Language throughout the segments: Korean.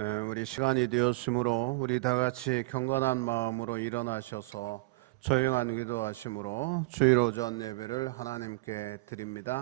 우리 시간이 되었으므로 우리 다 같이 경건한 마음으로 일어나셔서 조용한 기도하심으로 주일 오전 예배를 하나님께 드립니다.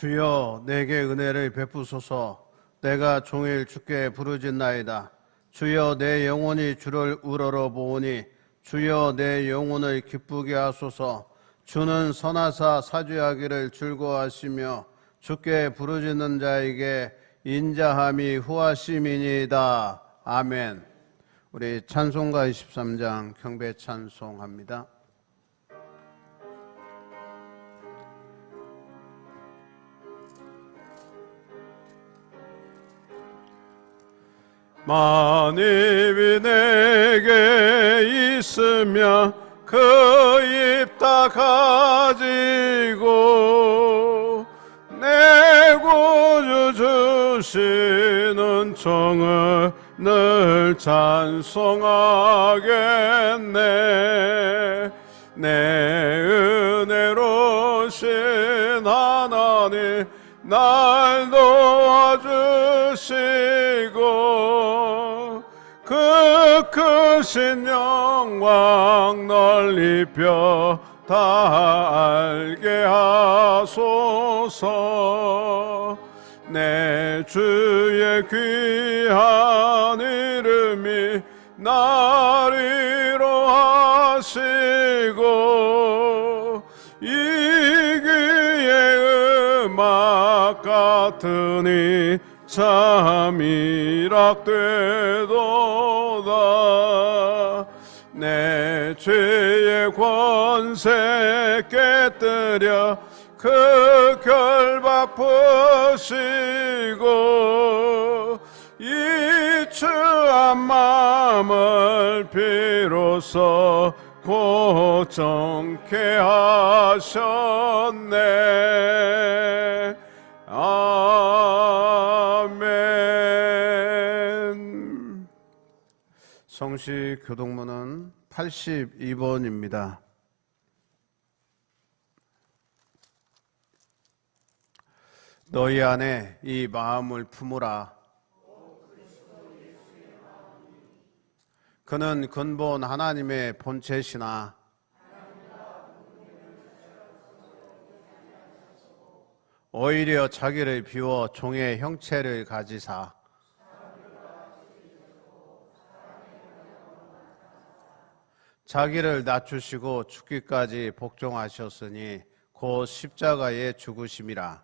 주여 내게 은혜를 베푸소서. 내가 종일 주께 부르짖나이다. 주여 내 영혼이 주를 우러러 보오니 주여 내 영혼을 기쁘게 하소서. 주는 선하사 사죄하기를 즐거워하시며 주께 부르짖는 자에게 인자함이 후하심이니이다. 아멘. 우리 찬송가 23장 경배 찬송합니다. 만입이 내게 있으며 그 입 다 가지고 내 구주 주시는 종을 늘 찬송하겠네. 내 은혜로신 하나님 날 도와주시고 그 크신 영광 널리 펴 다 알게 하소서. 내 주의 귀한 이름이 날 위로하시고 이 귀의 음악 같으니 참 이락되도다. 내 죄의 권세 깨뜨려 그 결박 푸시고 이 추한 마음을 비로소 고정케 하셨네. 아멘. 성시 교동문은 82번입니다. 너희 안에 이 마음을 품으라. 그는 근본 하나님의 본체시나 오히려 자기를 비워 종의 형체를 가지사 자기를 낮추시고 죽기까지 복종하셨으니 곧 십자가의 죽으심이라.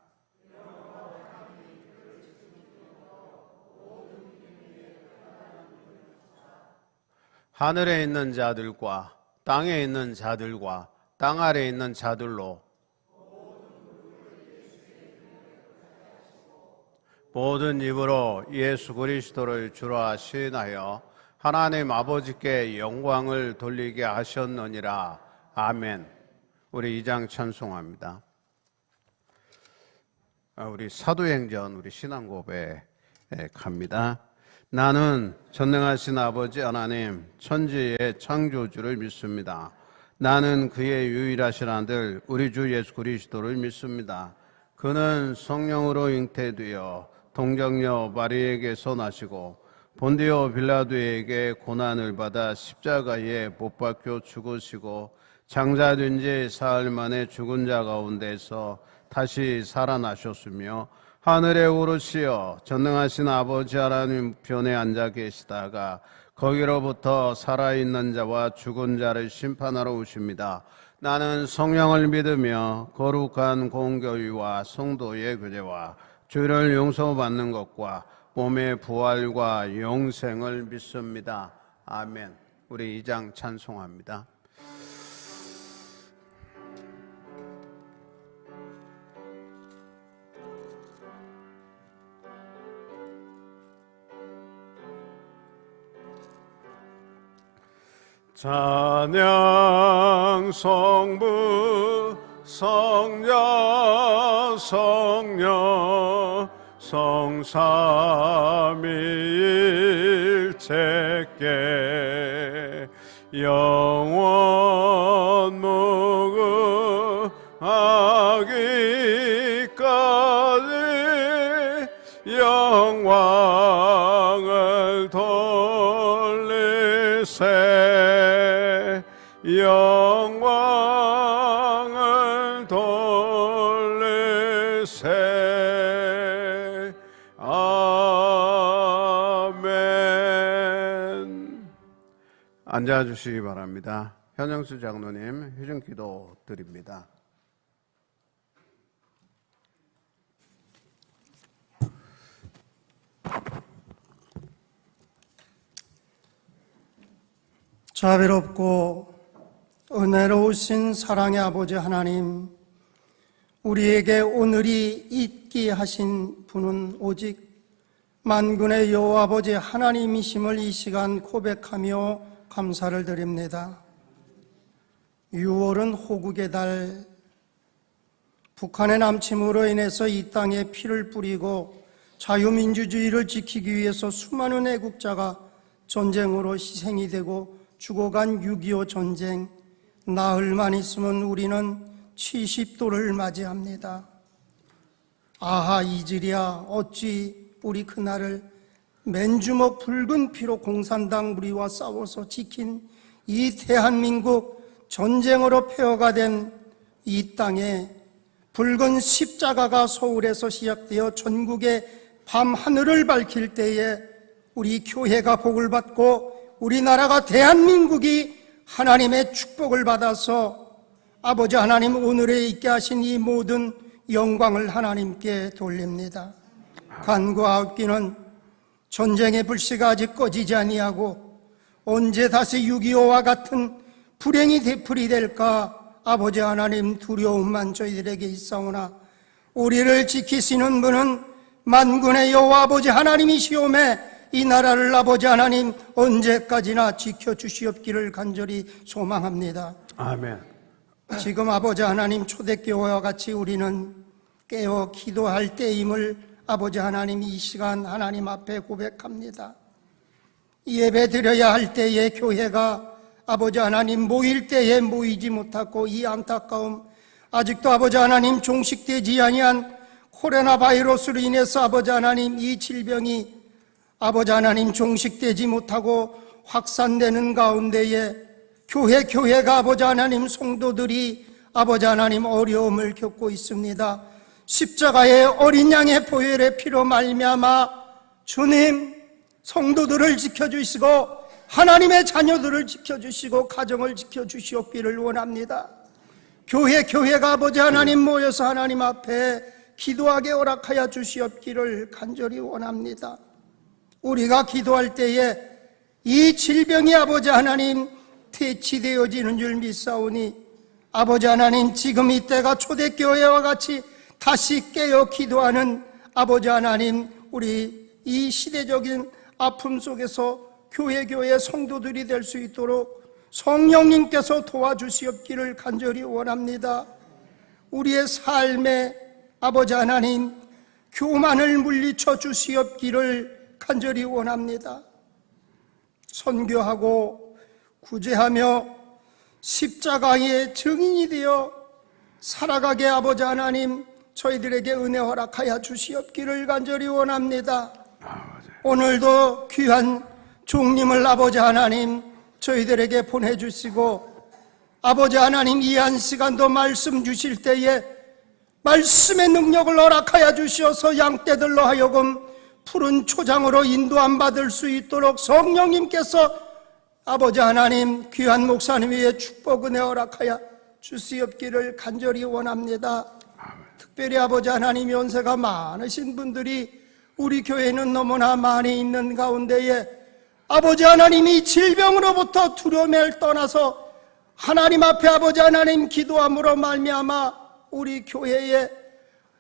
하늘에 있는 자들과 땅에 있는 자들과 땅 아래에 있는 자들로 모든 입으로 예수 그리스도를 주라 시인하여 하나님 아버지께 영광을 돌리게 하셨느니라. 아멘. 우리 2장 찬송합니다. 우리 사도행전 우리 신앙고백 갑니다. 나는 전능하신 아버지 하나님 천지의 창조주를 믿습니다. 나는 그의 유일하신 아들 우리 주 예수 그리스도를 믿습니다. 그는 성령으로 잉태되어 동정녀 마리에게서 나시고 본디오 빌라도에게 고난을 받아 십자가에 못 박혀 죽으시고 장사된 지 사흘 만에 죽은 자 가운데서 다시 살아나셨으며 하늘에 오르시어 전능하신 아버지 하나님 편에 앉아 계시다가 거기로부터 살아있는 자와 죽은 자를 심판하러 오십니다. 나는 성령을 믿으며 거룩한 공교회와 성도의 교제와 죄를 용서받는 것과 몸의 부활과 영생을 믿습니다. 아멘. 우리 2장 찬송합니다. 찬양 성부 성자 성령 성삼위일체께 영원 무궁하기까지 영광을 돌리세 영광을 돌리세. 아멘. 앉아주시기 바랍니다. 현영수 장로님 휴증기도 드립니다. 자비롭고 은혜로우신 사랑의 아버지 하나님, 우리에게 오늘이 있게 하신 분은 오직 만군의 여호와 아버지 하나님이심을 이 시간 고백하며 감사를 드립니다. 6월은 호국의 달, 북한의 남침으로 인해서 이 땅에 피를 뿌리고 자유민주주의를 지키기 위해서 수많은 애국자가 전쟁으로 희생이 되고 죽어간 6.25 전쟁, 나흘만 있으면 우리는 70도를 맞이합니다. 아하 이즈리야, 어찌 우리 그날을 맨주먹 붉은 피로 공산당 무리와 싸워서 지킨 이 대한민국, 전쟁으로 폐허가 된 이 땅에 붉은 십자가가 서울에서 시작되어 전국의 밤하늘을 밝힐 때에 우리 교회가 복을 받고 우리나라가 대한민국이 하나님의 축복을 받아서 아버지 하나님 오늘에 있게 하신 이 모든 영광을 하나님께 돌립니다. 간구하옵기는 전쟁의 불씨가 아직 꺼지지 아니하고 언제 다시 6.25와 같은 불행이 되풀이될까 아버지 하나님 두려움만 저희들에게 있사오나 우리를 지키시는 분은 만군의 여호와 아버지 하나님이시오매 이 나라를 아버지 하나님 언제까지나 지켜주시옵기를 간절히 소망합니다. 아멘. 지금 아버지 하나님 초대교회와 같이 우리는 깨어 기도할 때임을 아버지 하나님 이 시간 하나님 앞에 고백합니다. 예배 드려야 할 때에 교회가 아버지 하나님 모일 때에 모이지 못하고 이 안타까움, 아직도 아버지 하나님 종식되지 아니한 코로나 바이러스로 인해서 아버지 하나님 이 질병이 아버지 하나님 종식되지 못하고 확산되는 가운데에 교회가 아버지 하나님 성도들이 아버지 하나님 어려움을 겪고 있습니다. 십자가의 어린 양의 보혈의 피로 말미암아 주님 성도들을 지켜주시고 하나님의 자녀들을 지켜주시고 가정을 지켜주시옵기를 원합니다. 교회가 아버지 하나님 모여서 하나님 앞에 기도하게 허락하여 주시옵기를 간절히 원합니다. 우리가 기도할 때에 이 질병이 아버지 하나님 퇴치되어지는 줄 믿사오니 아버지 하나님 지금 이때가 초대교회와 같이 다시 깨어 기도하는 아버지 하나님 우리 이 시대적인 아픔 속에서 교회 성도들이 될 수 있도록 성령님께서 도와주시옵기를 간절히 원합니다. 우리의 삶에 아버지 하나님 교만을 물리쳐 주시옵기를 간절히 원합니다. 선교하고 구제하며 십자가의 증인이 되어 살아가게 아버지 하나님 저희들에게 은혜 허락하여 주시옵기를 간절히 원합니다. 오늘도 귀한 종님을 아버지 하나님 저희들에게 보내주시고 아버지 하나님 이 한 시간도 말씀 주실 때에 말씀의 능력을 허락하여 주시어서 양떼들로 하여금 푸른 초장으로 인도함 받을 수 있도록 성령님께서 아버지 하나님 귀한 목사님 위에 축복 은혜 허락하여 주시옵기를 간절히 원합니다. 특별히 아버지 하나님 연세가 많으신 분들이 우리 교회는 너무나 많이 있는 가운데에 아버지 하나님이 질병으로부터 두려움을 떠나서 하나님 앞에 아버지 하나님 기도함으로 말미암아 우리 교회에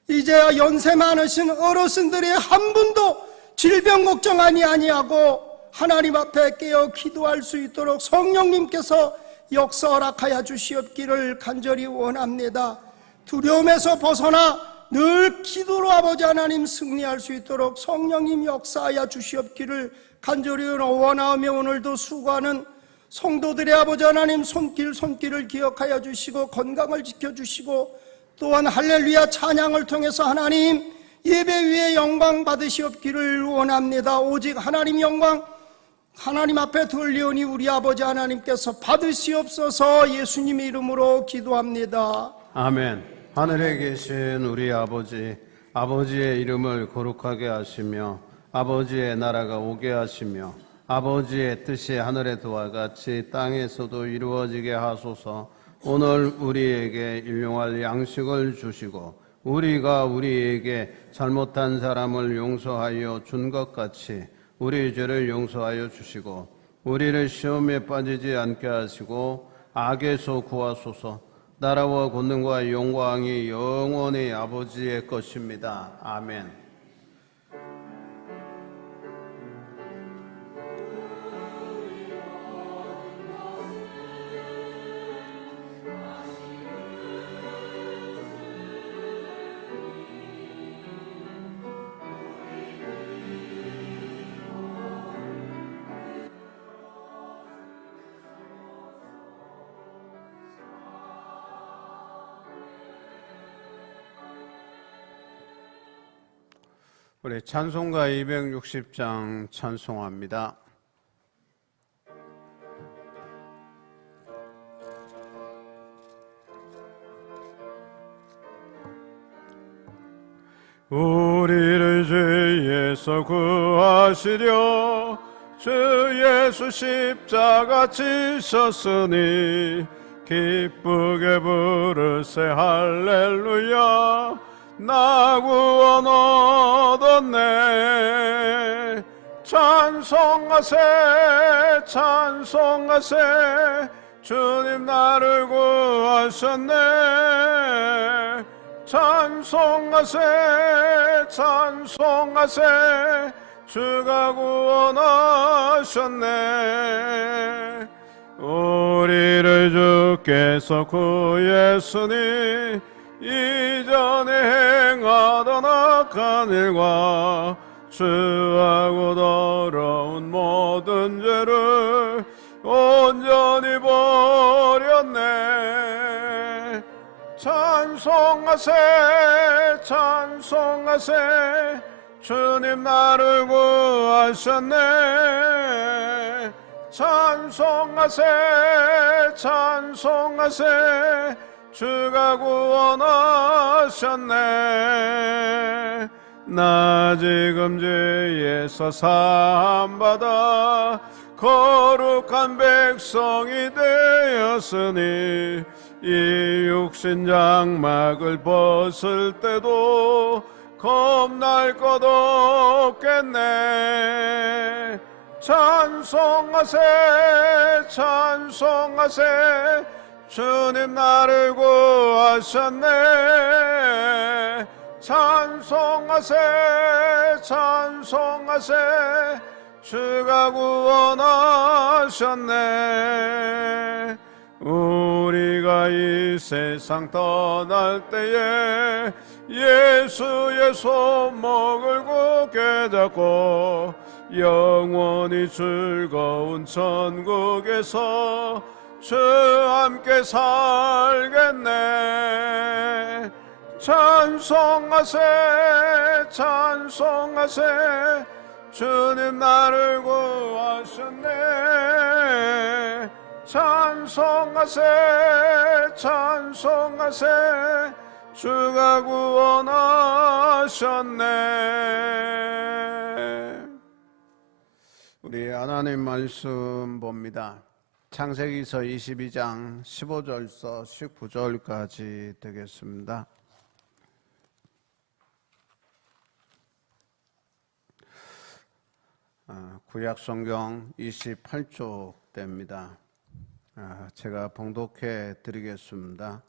이제야 연세 많으신 어르신들이 한 분도 질병 걱정 아니하고 하나님 앞에 깨어 기도할 수 있도록 성령님께서 역사 허락하여 주시옵기를 간절히 원합니다. 두려움에서 벗어나 늘 기도로 아버지 하나님 승리할 수 있도록 성령님 역사하여 주시옵기를 간절히 원하며 오늘도 수고하는 성도들의 아버지 하나님 손길을 기억하여 주시고 건강을 지켜주시고 또한 할렐루야 찬양을 통해서 하나님 예배 위에 영광 받으시옵기를 원합니다. 오직 하나님 영광 하나님 앞에 돌리오니 우리 아버지 하나님께서 받으시옵소서. 예수님의 이름으로 기도합니다. 아멘. 하늘에 계신 우리 아버지, 아버지의 이름을 거룩하게 하시며 아버지의 나라가 오게 하시며 아버지의 뜻이 하늘에서와 같이 땅에서도 이루어지게 하소서. 오늘 우리에게 일용할 양식을 주시고 우리가 우리에게 잘못한 사람을 용서하여 준 것 같이 우리 죄를 용서하여 주시고 우리를 시험에 빠지지 않게 하시고 악에서 구하소서. 나라와 권능과 영광이 영원히 아버지의 것입니다. 아멘. 우리 찬송가 260장 찬송합니다. 우리를 죄에서 구하시려 주 예수 십자가 지셨으니 기쁘게 부르세 할렐루야. 나 구원 얻었네. 찬송하세 찬송하세 주님 나를 구하셨네. 찬송하세 찬송하세 주가 구원하셨네. 우리를 주께서 구했으니 이전에 행하던 악한 일과 추하고 더러운 모든 죄를 온전히 버렸네. 찬송하세 찬송하세 주님 나를 구하셨네. 찬송하세 찬송하세 주가 구원하셨네. 나 지금 죄에서 사함받아 거룩한 백성이 되었으니 이 육신 장막을 벗을 때도 겁날 것 없겠네. 찬송하세 찬송하세 주님 나를 구하셨네. 찬송하세 찬송하세 주가 구원하셨네. 우리가 이 세상 떠날 때에 예수의 손목을 굳게 잡고 영원히 즐거운 천국에서 주 함께 살겠네. 찬송하세 찬송하세 주님 나를 구하셨네. 찬송하세 찬송하세 주가 구원하셨네. 우리 하나님 말씀 봅니다. 창세기서 22장 15절서 19절까지 되겠습니다. 구약 성경 28쪽 됩니다. 제가 봉독해 드리겠습니다.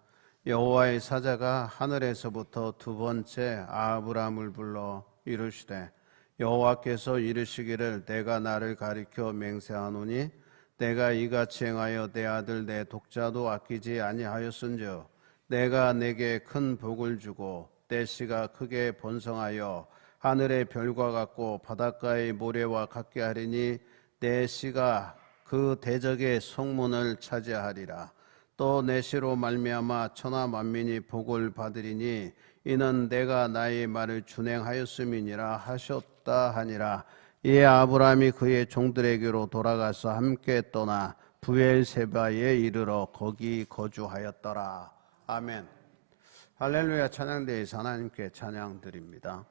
여호와의 사자가 하늘에서부터 두 번째 아브람을 불러 이르시되 여호와께서 이르시기를 내가 나를 가리켜 맹세하노니 내가 이같이 행하여 내 아들 내 독자도 아끼지 아니하였은즉 내가 내게 큰 복을 주고 내 씨가 크게 번성하여 하늘의 별과 같고 바닷가의 모래와 같게 하리니 내 씨가 그 대적의 성문을 차지하리라. 또 내 씨로 말미암아 천하 만민이 복을 받으리니 이는 내가 나의 말을 준행하였음이니라 하셨다 하니라. 이에 아브라함이 그의 종들에게로 돌아가서 함께 떠나 부엘세바에 이르러 거기 거주하였더라. 아멘. 할렐루야. 찬양대에서 하나님께 찬양 드립니다.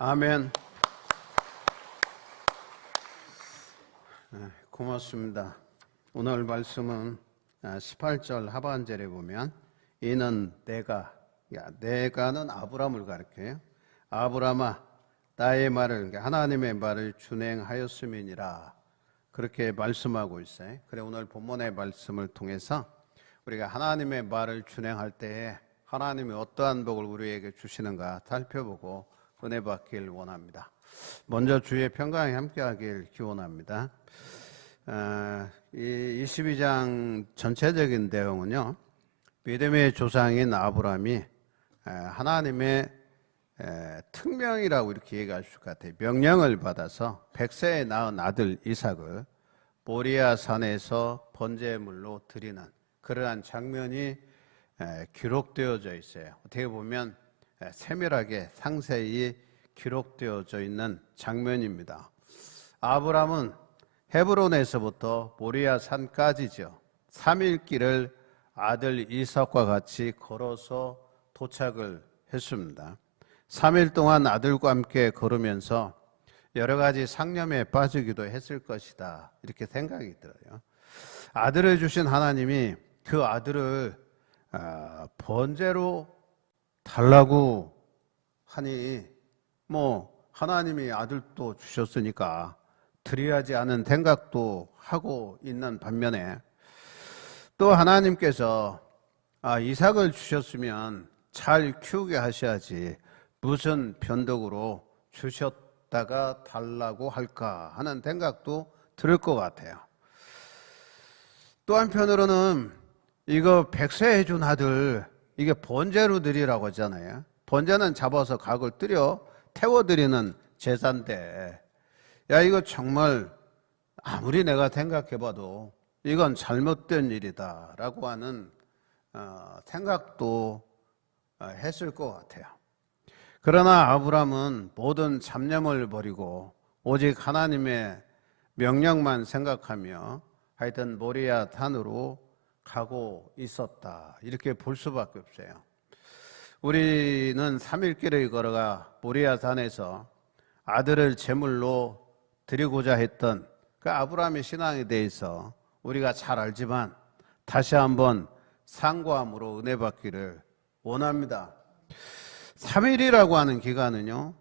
아멘. 고맙습니다. 오늘 말씀은 18절 하반절에 보면 이는 내가는 아브라함을 가리켜요. 아브라함아 나의 말을, 하나님의 말을 준행하였음이니라, 그렇게 말씀하고 있어요. 그래 오늘 본문의 말씀을 통해서 우리가 하나님의 말을 준행할 때에 하나님이 어떠한 복을 우리에게 주시는가 살펴보고 은혜 받길 원합니다. 먼저 주의 평강에 함께하길 기원합니다. 이 22장 전체적인 내용은요, 믿음의 조상인 아브라함이 하나님의 특명이라고 이렇게 얘기할 수 같아요. 명령을 받아서 100세에 낳은 아들 이삭을 모리아 산에서 번제물로 드리는 그러한 장면이 기록되어져 있어요. 어떻게 보면 세밀하게 상세히 기록되어져 있는 장면입니다. 아브라함은 헤브론에서부터 모리아 산까지죠. 3일 길을 아들 이삭과 같이 걸어서 도착을 했습니다. 3일 동안 아들과 함께 걸으면서 여러 가지 상념에 빠지기도 했을 것이다, 이렇게 생각이 들어요. 아들을 주신 하나님이 그 아들을 번제로 달라고 하니 하나님이 아들도 주셨으니까 드려야지 하는 생각도 하고 있는 반면에, 또 하나님께서 이삭을 주셨으면 잘 키우게 하셔야지 무슨 변덕으로 주셨다가 달라고 할까 하는 생각도 들을 것 같아요. 또 한편으로는 이거 백세 해준 아들, 이게 번제로 드리라고 하잖아요. 번제는 잡아서 각을 태워드리는 제사인데, 야, 이거 정말 아무리 내가 생각해봐도 이건 잘못된 일이다 라고 하는 생각도 했을 것 같아요. 그러나 아브라함은 모든 잡념을 버리고 오직 하나님의 명령만 생각하며 하여튼 모리아 산으로 가고 있었다, 이렇게 볼 수밖에 없어요. 우리는 3일 길을 걸어가 모리아 산에서 아들을 제물로 드리고자 했던 그 아브라함의 신앙에 대해서 우리가 잘 알지만 다시 한번 상고함으로 은혜 받기를 원합니다. 3일이라고 하는 기간은요,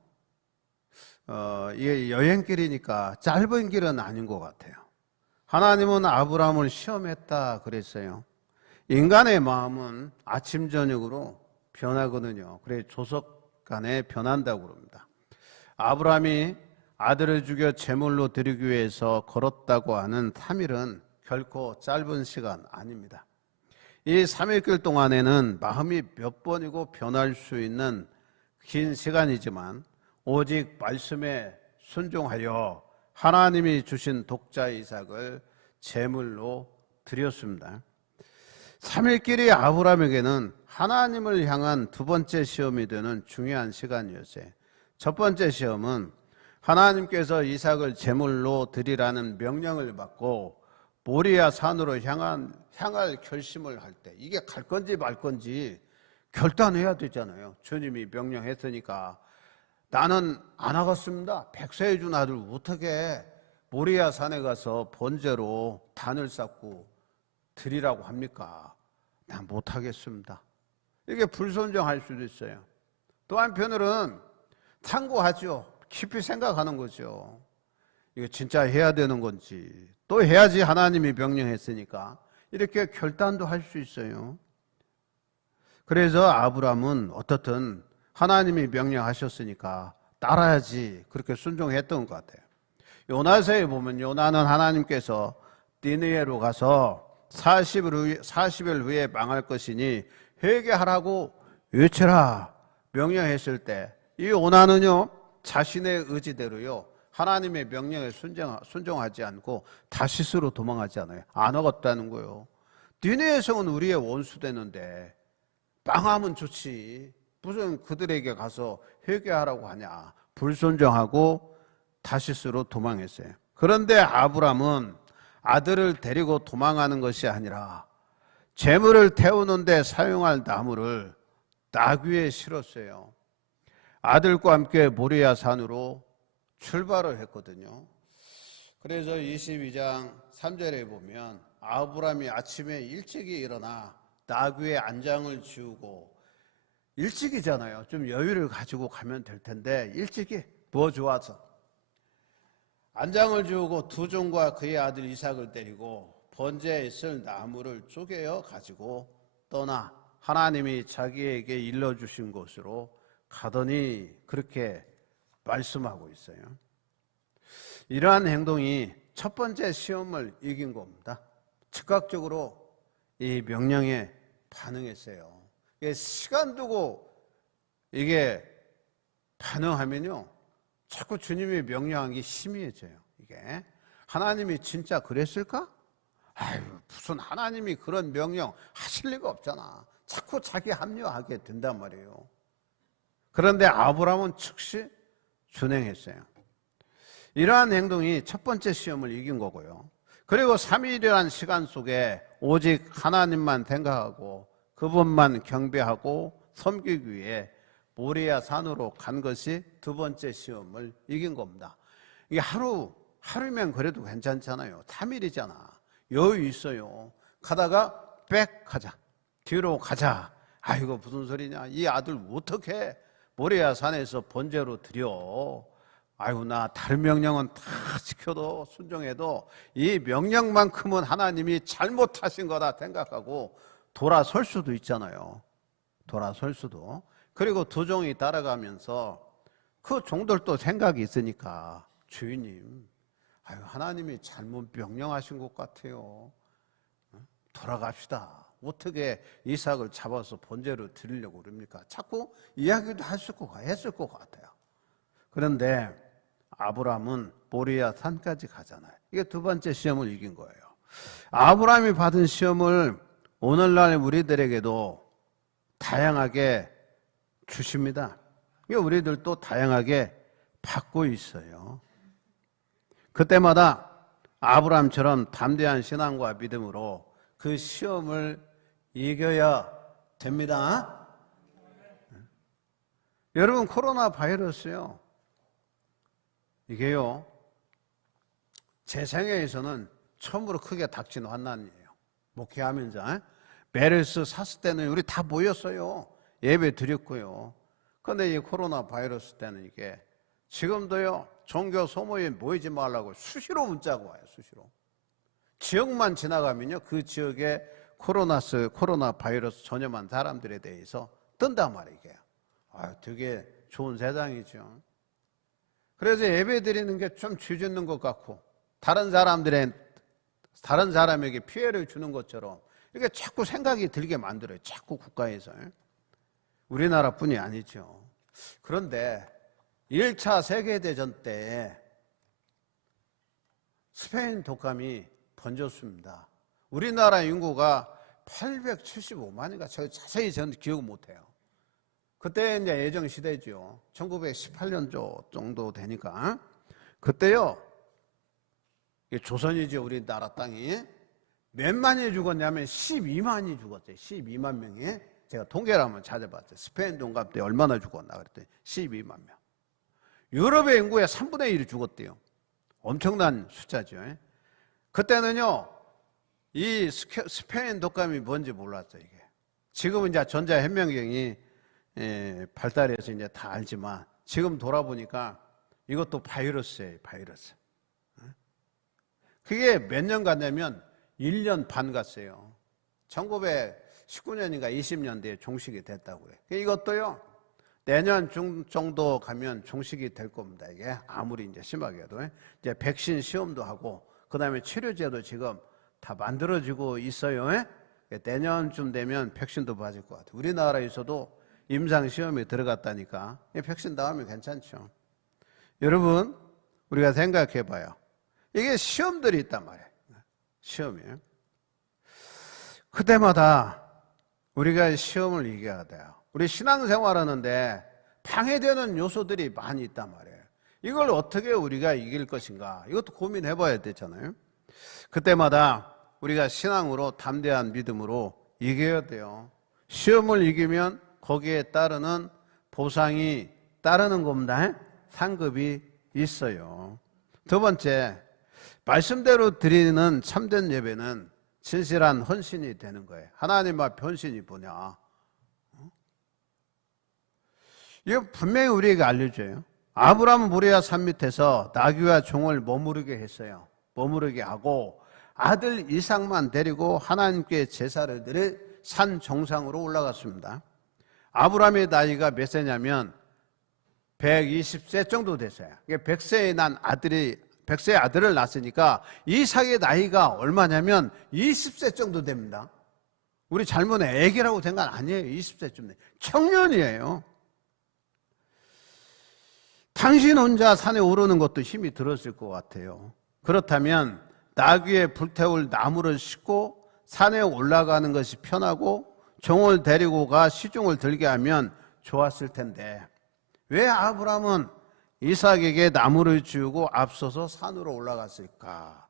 이게 여행길이니까 짧은 길은 아닌 것 같아요. 하나님은 아브라함을 시험했다 그랬어요. 인간의 마음은 아침 저녁으로 변하거든요. 그래 조석간에 변한다고 그럽니다. 아브라함이 아들을 죽여 제물로 드리기 위해서 걸었다고 하는 3일은 결코 짧은 시간 아닙니다. 이 3일길 동안에는 마음이 몇 번이고 변할 수 있는 긴 시간이지만 오직 말씀에 순종하여 하나님이 주신 독자 이삭을 제물로 드렸습니다. 3일길이 아브라함에게는 하나님을 향한 두 번째 시험이 되는 중요한 시간이었어요. 첫 번째 시험은 하나님께서 이삭을 제물로 드리라는 명령을 받고 모리아 산으로 향할 결심을 할 때, 이게 갈 건지 말 건지 결단해야 되잖아요. 주님이 명령했으니까 나는 안 하겠습니다. 백세해 준 아들 어떻게 모리아 산에 가서 번제로 단을 쌓고 드리라고 합니까? 난 못하겠습니다. 이게 불순종할 수도 있어요. 또 한편으로는 탐구하죠. 깊이 생각하는 거죠. 이거 진짜 해야 되는 건지, 또 해야지 하나님이 명령했으니까, 이렇게 결단도 할 수 있어요. 그래서 아브라함은 어떻든 하나님이 명령하셨으니까 따라야지, 그렇게 순종했던 것 같아요. 요나서에 보면 요나는 하나님께서 니느웨로 가서 40일 후에 망할 것이니 회개하라고 외쳐라 명령했을 때, 이 요나는요 자신의 의지대로요 하나님의 명령에 순종하지 않고 다시스로 도망하지 않아요. 안 하겠다는 거예요. 니느웨 성은 우리의 원수 되는데 망하면 좋지, 무슨 그들에게 가서 회개하라고 하냐. 불순종하고 다시스로 도망했어요. 그런데 아브라함은 아들을 데리고 도망하는 것이 아니라 제물을 태우는데 사용할 나무를 나귀에 실었어요. 아들과 함께 모리아 산으로 출발을 했거든요. 그래서 22장 3절에 보면 아브라함이 아침에 일찍이 일어나 나귀의 안장을 지우고, 일찍이잖아요. 좀 여유를 가지고 가면 될 텐데 일찍이 뭐 좋아서 안장을 지우고 두 종과 그의 아들 이삭을 데리고 번제에 쓸 나무를 쪼개어 가지고 떠나 하나님이 자기에게 일러주신 곳으로 가더니, 그렇게 말씀하고 있어요. 이러한 행동이 첫 번째 시험을 이긴 겁니다. 즉각적으로 이 명령에 반응했어요. 시간 두고 이게 반응하면요 자꾸 주님이 명령한 게 희미해져요. 이게 하나님이 진짜 그랬을까? 아유, 무슨 하나님이 그런 명령 하실 리가 없잖아. 자꾸 자기 합리화하게 된단 말이에요. 그런데 아브라함은 즉시 준행했어요. 이러한 행동이 첫 번째 시험을 이긴 거고요. 그리고 3일이라는 시간 속에 오직 하나님만 생각하고 그분만 경배하고 섬기기 위해 모리아 산으로 간 것이 두 번째 시험을 이긴 겁니다. 이게 하루면 그래도 괜찮잖아요. 3일이잖아. 여유 있어요. 가다가 가자. 뒤로 가자. 아이고 무슨 소리냐. 이 아들 어떻게 모리아 산에서 번제로 드려. 아이고 나 다른 명령은 다 지켜도 순종해도 이 명령만큼은 하나님이 잘못하신 거다 생각하고 돌아설 수도 있잖아요. 돌아설 수도. 그리고 두 종이 따라가면서 그 종들도 생각이 있으니까 주인님, 아유 하나님이 잘못 명령하신 것 같아요. 돌아갑시다. 어떻게 이삭을 잡아서 번제로 드리려고 그럽니까? 자꾸 이야기도 했을 것 같아요. 그런데 아브라함은 모리아 산까지 가잖아요. 이게 두 번째 시험을 이긴 거예요. 아브라함이 받은 시험을 오늘날 우리들에게도 다양하게 주십니다. 우리들도 다양하게 받고 있어요. 그때마다 아브라함처럼 담대한 신앙과 믿음으로 그 시험을 이겨야 됩니다. 여러분, 코로나 바이러스요, 이게요 제 생애에서는 처음으로 크게 닥친 환난이에요. 목회하면서 메르스 사스 때는 우리 다 모였어요. 예배 드렸고요. 그런데 이 코로나 바이러스 때는 이게 지금도요 종교 소모에 모이지 말라고 수시로 문자가 와요. 수시로. 지역만 지나가면요 그 지역에 코로나 바이러스 전염한 사람들에 대해서 뜬단 말이에요. 이게. 되게 좋은 세상이죠. 그래서 예배 드리는 게 좀 죄짓는 것 같고 다른 사람에게 피해를 주는 것처럼 이게 자꾸 생각이 들게 만들어요. 자꾸 국가에서. 우리나라뿐이 아니죠. 그런데 1차 세계대전 때 스페인 독감이 번졌습니다. 우리나라 인구가 875만인가 저 자세히 저는 기억 못해요. 그때 이제 예정 시대죠. 1918년 정도 되니까 그때요. 조선이죠. 우리나라 땅이 몇만이 죽었냐면 12만이 죽었대요. 12만 명이. 제가 통계를 한번 찾아봤어요. 스페인 독감 때 얼마나 죽었나 그랬더니 12만 명. 유럽의 인구의 3분의 1이 죽었대요. 엄청난 숫자죠. 그때는요 이 스페인 독감이 뭔지 몰랐어요. 이게 지금은 이제 전자현명경이 발달해서 이제 다 알지만 지금 돌아보니까 이것도 바이러스예요. 바이러스. 그게 몇 년 갔냐면 1년 반 갔어요. 1919년인가 20년대에 종식이 됐다고 그래요. 이것도요 내년 정도 가면 종식이 될 겁니다. 이게 아무리 이제 심하게 해도 이제 백신 시험도 하고 그다음에 치료제도 지금 다 만들어지고 있어요. 내년쯤 되면 백신도 맞을 것 같아요. 우리나라에서도 임상 시험에 들어갔다니까 백신 나오면 괜찮죠. 여러분 우리가 생각해 봐요. 이게 시험들이 있단 말이에요. 시험이에요. 그때마다 우리가 시험을 이겨야 돼요. 우리 신앙생활 하는데 방해되는 요소들이 많이 있단 말이에요. 이걸 어떻게 우리가 이길 것인가 이것도 고민해 봐야 되잖아요. 그때마다 우리가 신앙으로 담대한 믿음으로 이겨야 돼요. 시험을 이기면 거기에 따르는 보상이 따르는 겁니다. 상급이 있어요. 두 번째, 말씀대로 드리는 참된 예배는 진실한 헌신이 되는 거예요. 하나님 앞 헌신이 뭐냐? 이거 분명히 우리에게 알려줘요. 아브라함은 모리아 산 밑에서 나귀와 종을 머무르게 했어요. 머무르게 하고 아들 이삭만 데리고 하나님께 제사를 드릴 산 정상으로 올라갔습니다. 아브라함의 나이가 몇 세냐면 120세 정도 됐어요. 100세의 아들을 낳았으니까 이삭의 나이가 얼마냐면 20세 정도 됩니다. 우리 잘못해 애기라고 생각 아니에요. 20세쯤 돼. 청년이에요. 당신 혼자 산에 오르는 것도 힘이 들었을 것 같아요. 그렇다면 나귀에 불태울 나무를 싣고 산에 올라가는 것이 편하고 종을 데리고 가 시중을 들게 하면 좋았을 텐데 왜 아브라함은 이삭에게 나무를 주고 앞서서 산으로 올라갔을까?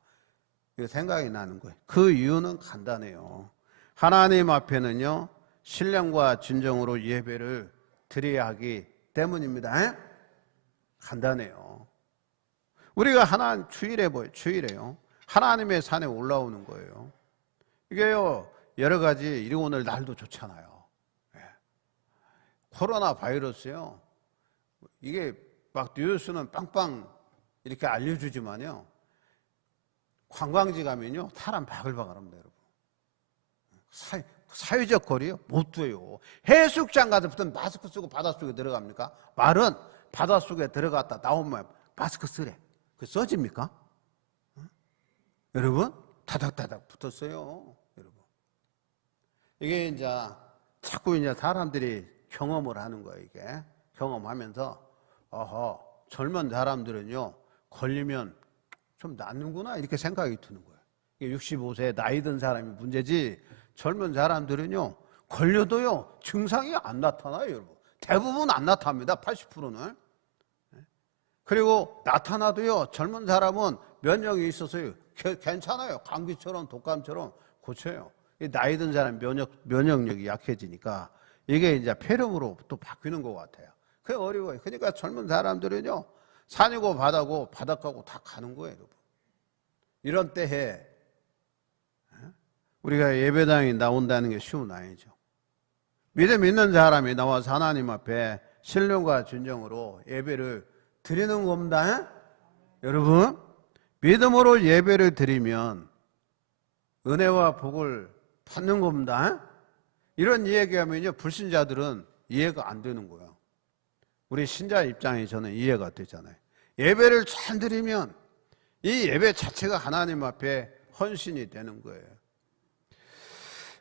이 생각이 나는 거예요. 그 이유는 간단해요. 하나님 앞에는요 신령과 진정으로 예배를 드려야 하기 때문입니다. 간단해요. 우리가 하나님 주일에요. 하나님의 산에 올라오는 거예요. 이게요 여러 가지 이리 오늘 날도 좋잖아요. 코로나 바이러스요. 이게 막 뉴스는 빵빵 이렇게 알려주지만요. 관광지 가면요 사람 바글바글합니다, 여러분. 사회적 거리요 못 둬요. 해수욕장 가서 무슨 마스크 쓰고 바닷속에 들어갑니까? 말은 바닷속에 들어갔다 나오면 마스크 쓰래. 그 써집니까? 여러분 다닥다닥 붙었어요. 여러분 이게 이제 자꾸 이제 사람들이 경험을 하는 거예요. 이게 경험하면서 젊은 사람들은요 걸리면 좀 낫는구나 이렇게 생각이 드는 거예요. 이게 65세 나이 든 사람이 문제지 젊은 사람들은요 걸려도요 증상이 안 나타나요, 여러분. 대부분 안 나타납니다. 80%는. 그리고 나타나도요 젊은 사람은 면역이 있어서요 괜찮아요. 감기처럼 독감처럼 고쳐요. 나이 든 사람 면역력이 약해지니까 이게 이제 폐렴으로 또 바뀌는 것 같아요. 그게 어려워요. 그러니까 젊은 사람들은요 산이고 바다고 바닷가고 다 가는 거예요, 여러분. 이런 때에 우리가 예배당에 나온다는 게 쉬운 아니죠. 믿음 있는 사람이 나와서 하나님 앞에 신령과 진정으로 예배를 드리는 겁니다. 여러분 믿음으로 예배를 드리면 은혜와 복을 받는 겁니다. 이런 이야기하면요 불신자들은 이해가 안 되는 거예요. 우리 신자 입장에 저는 이해가 되잖아요. 예배를 잘 드리면 이 예배 자체가 하나님 앞에 헌신이 되는 거예요.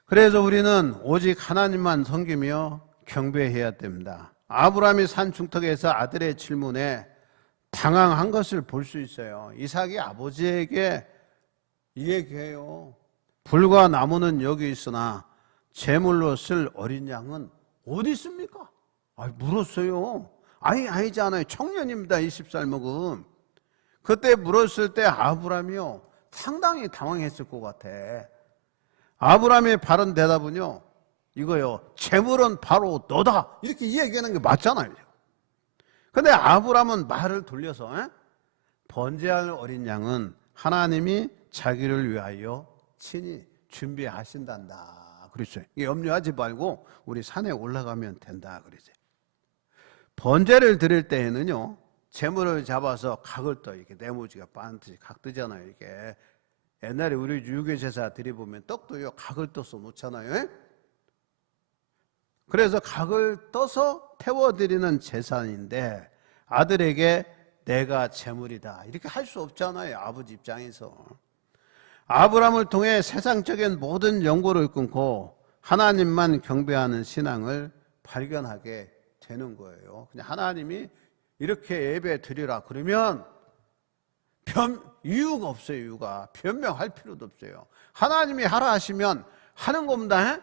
그래서 우리는 오직 하나님만 섬기며 경배해야 됩니다. 아브라함이 산 중턱에서 아들의 질문에 당황한 것을 볼 수 있어요. 이삭이 아버지에게 이 얘기해요. 불과 나무는 여기 있으나 제물로 쓸 어린 양은 어디 있습니까? 물었어요. 아니잖아요. 청년입니다. 20살 먹은. 그때 물었을 때 아브라함이요 상당히 당황했을 것 같아. 아브라함의 바른 대답은요 이거요 제물은 바로 너다 이렇게 이야기하는 게 맞잖아요. 근데 아브라함은 말을 돌려서 번제할 어린 양은 하나님이 자기를 위하여 친히 준비하신단다 그랬어요. 염려하지 말고 우리 산에 올라가면 된다 그랬어요. 번제를 드릴 때에는요 제물을 잡아서 각을 떠 이렇게 네모지가 반듯이 각 뜨잖아요. 이렇게 옛날에 우리 유교제사 드려보면 떡도요 각을 떠서 놓잖아요. 그래서 각을 떠서 태워드리는 제사인데 아들에게 내가 제물이다 이렇게 할 수 없잖아요. 아버지 입장에서. 아브라함을 통해 세상적인 모든 연고를 끊고 하나님만 경배하는 신앙을 발견하게 되는 거예요. 그냥 하나님이 이렇게 예배 드리라 그러면 이유가 없어요. 이유가 변명할 필요도 없어요. 하나님이 하라 하시면 하는 겁니다.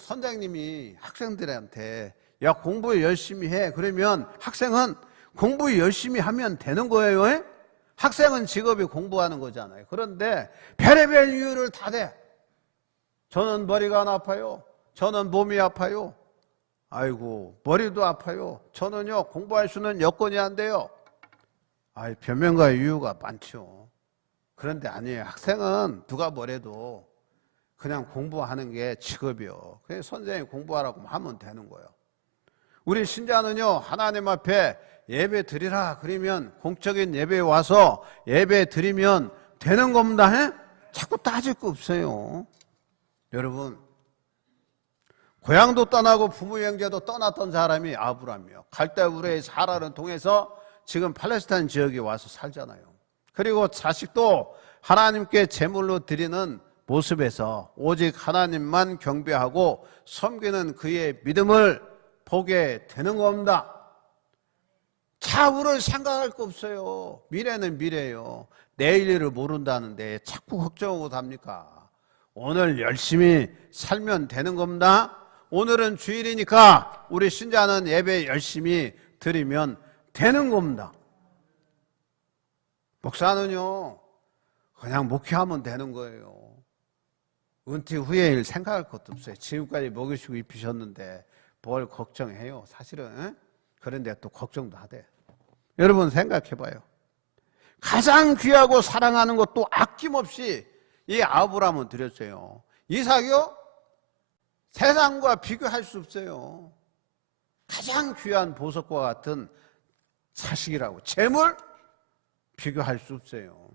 선생님이 학생들한테 야 공부 열심히 해 그러면 학생은 공부 열심히 하면 되는 거예요. 학생은 직업이 공부하는 거잖아요. 그런데 별의별 이유를 다 대. 저는 머리가 안 아파요. 저는 몸이 아파요. 머리도 아파요. 저는요 공부할 수는 여건이 안 돼요. 변명과 이유가 많죠. 그런데 아니에요. 학생은 누가 뭐래도 그냥 공부하는 게 직업이요. 그래서 선생님이 공부하라고 하면 되는 거예요. 우리 신자는요 하나님 앞에 예배 드리라 그러면 공적인 예배에 와서 예배 드리면 되는 겁니다. 자꾸 따질 거 없어요. 여러분 고향도 떠나고 부모 형제도 떠났던 사람이 아브라함이요. 갈대우르의 사라를 통해서 지금 팔레스타인 지역에 와서 살잖아요. 그리고 자식도 하나님께 제물로 드리는 모습에서 오직 하나님만 경배하고 섬기는 그의 믿음을 보게 되는 겁니다. 차후를 생각할 거 없어요. 미래는 미래예요. 내일 일을 모른다는데 자꾸 걱정하고 삽니까? 오늘 열심히 살면 되는 겁니다. 오늘은 주일이니까 우리 신자는 예배 열심히 드리면 되는 겁니다. 목사는요 그냥 목회하면 되는 거예요. 은퇴 후에 일 생각할 것도 없어요. 지금까지 먹이시고 입히셨는데 뭘 걱정해요 사실은. 그런데 또 걱정도 하대. 여러분 생각해봐요. 가장 귀하고 사랑하는 것도 아낌없이 이 아브라함은 드렸어요. 이삭이요? 세상과 비교할 수 없어요. 가장 귀한 보석과 같은 자식이라고. 재물? 비교할 수 없어요.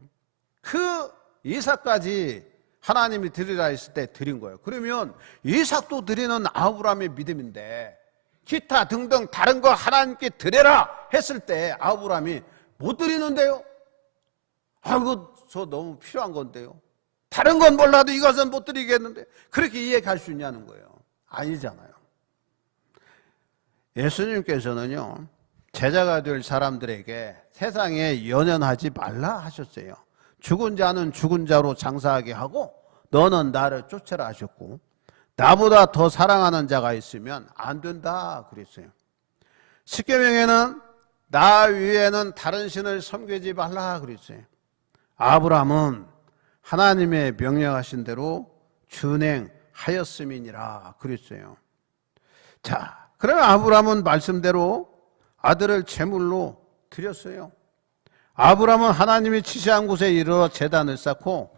그 이삭까지 하나님이 드리라 했을 때 드린 거예요. 그러면 이삭도 드리는 아브라함의 믿음인데 기타 등등 다른 거 하나님께 드려라 했을 때 아브라함이 못 드리는데요. 아이고 저 너무 필요한 건데요. 다른 건 몰라도 이것은 못 드리겠는데 그렇게 이해할 수 있냐는 거예요. 아니잖아요. 예수님께서는요 제자가 될 사람들에게 세상에 연연하지 말라 하셨어요. 죽은 자는 죽은 자로 장사하게 하고 너는 나를 쫓아라 하셨고 나보다 더 사랑하는 자가 있으면 안 된다 그랬어요. 십계명에는 나 위에는 다른 신을 섬기지 말라 그랬어요. 아브라함은 하나님의 명령하신 대로 준행하였음이니라 그랬어요. 자, 그러면 아브라함은 말씀대로 아들을 제물로 드렸어요. 아브라함은 하나님이 지시한 곳에 이르러 제단을 쌓고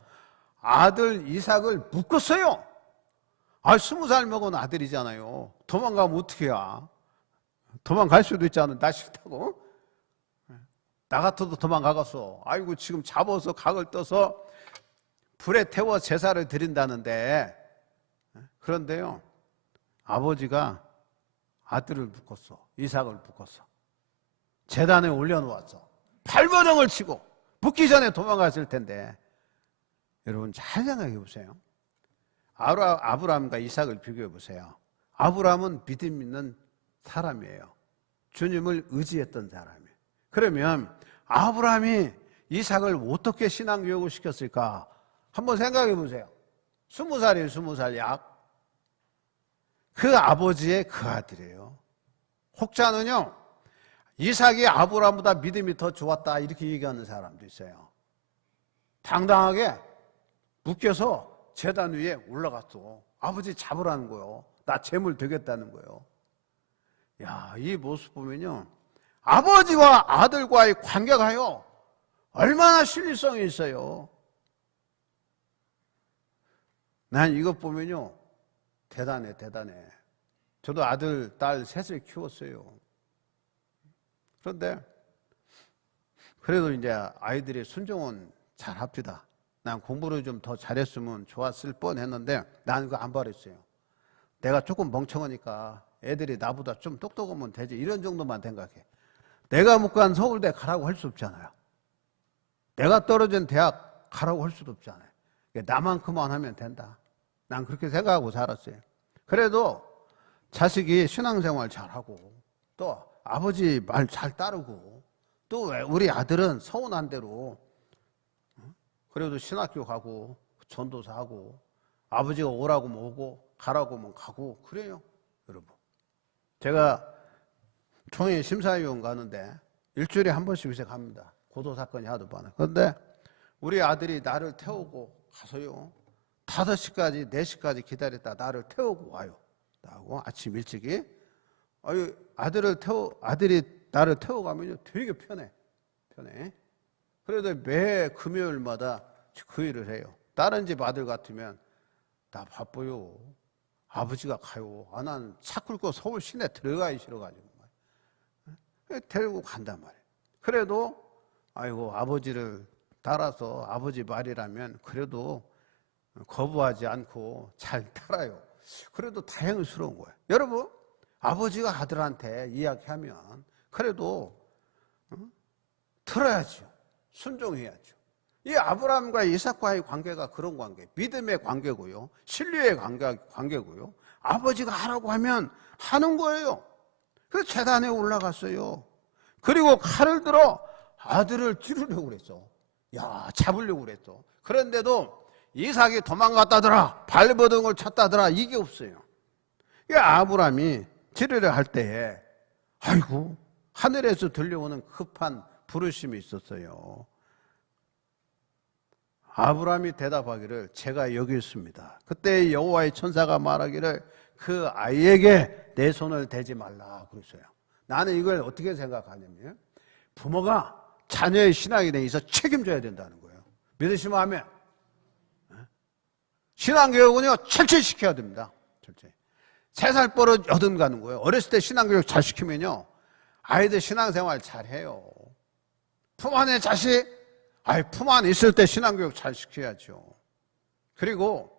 아들 이삭을 묶었어요. 20살 먹은 아들이잖아요. 도망가면 어떻게 해야? 도망갈 수도 있잖아요. 나 싫다고. 나 같아도 도망가겠어. 아이고 지금 잡아서 각을 떠서 불에 태워 제사를 드린다는데. 그런데요 아버지가 아들을 묶었어. 이삭을 묶었어. 제단에 올려놓았어. 발버둥을 치고 묶기 전에 도망갔을 텐데. 여러분 잘 생각해 보세요. 아브라함과 이삭을 비교해 보세요. 아브라함은 믿음 있는 사람이에요. 주님을 의지했던 사람이에요. 그러면 아브라함이 이삭을 어떻게 신앙교육을 시켰을까? 한번 생각해 보세요. 20살이에요. 20살 약. 그 아버지의 그 아들이에요. 혹자는요 이삭이 아브라함보다 믿음이 더 좋았다 이렇게 얘기하는 사람도 있어요. 당당하게 묶여서 제단 위에 올라갔어. 아버지 잡으라는 거예요. 나 재물 되겠다는 거예요. 야, 이 모습 보면요 아버지와 아들과의 관계가요 얼마나 신뢰성이 있어요. 난 이것 보면요 대단해. 저도 아들, 딸 셋을 키웠어요. 그런데 그래도 이제 아이들이 순종은 잘 합니다. 난 공부를 좀 더 잘했으면 좋았을 뻔했는데 나는 그거 안 바랬어요. 내가 조금 멍청하니까 애들이 나보다 좀 똑똑하면 되지 이런 정도만 생각해. 내가 못 간 서울대 가라고 할 수 없잖아요. 내가 떨어진 대학 가라고 할 수도 없잖아요. 나만큼만 하면 된다. 난 그렇게 생각하고 살았어요. 그래도 자식이 신앙생활 잘하고 또 아버지 말 잘 따르고 또 우리 아들은 서운한 대로 그래도 신학교 가고 전도사 하고 아버지가 오라고 하면 오고 가라고 하면 가고 그래요. 여러분 제가 총회 심사위원 가는데 일주일에 한 번씩 이제 갑니다. 고도사건이 하도 많아요. 그런데 우리 아들이 나를 태우고 가서요 5시까지 4시까지 기다렸다 나를 태우고 와요. 나하고 아침 일찍이 아들이 나를 태워가면요 되게 편해. 그래도 매 금요일마다 그 일을 해요. 다른 집 아들 같으면 나 바빠요. 아버지가 가요. 난 차 끌고 서울 시내 들어가기 싫어가지고 데리고 간단 말이에요. 그래도 아이고 아버지를 따라서 아버지 말이라면 그래도 거부하지 않고 잘 따라요. 그래도 다행스러운 거예요. 여러분 아버지가 아들한테 이야기하면 그래도 들어야죠. 순종해야죠. 이 아브라함과 이삭과의 관계가 그런 관계, 믿음의 관계고요, 신뢰의 관계고요. 아버지가 하라고 하면 하는 거예요. 그래서 제단에 올라갔어요. 그리고 칼을 들어 아들을 찌르려고 그랬어. 야, 잡으려고 그랬어. 그런데도 이삭이 도망갔다더라, 발버둥을 쳤다더라, 이게 없어요. 이 아브라함이 지르려 할 때에 아이고 하늘에서 들려오는 급한 부르심이 있었어요. 아브라함이 대답하기를 제가 여기 있습니다. 그때 여호와의 천사가 말하기를 그 아이에게 내 손을 대지 말라 그랬어요. 나는 이걸 어떻게 생각하냐면 부모가 자녀의 신앙에 대해서 책임져야 된다는 거예요. 믿으시면 하면 신앙교육은요 철저히 시켜야 됩니다. 철저히. 3살 버릇 여든 가는 거예요. 어렸을 때 신앙교육 잘 시키면요 아이들 신앙생활 잘해요. 품 안에 자식, 품 안에 있을 때 신앙교육 잘 시켜야죠. 그리고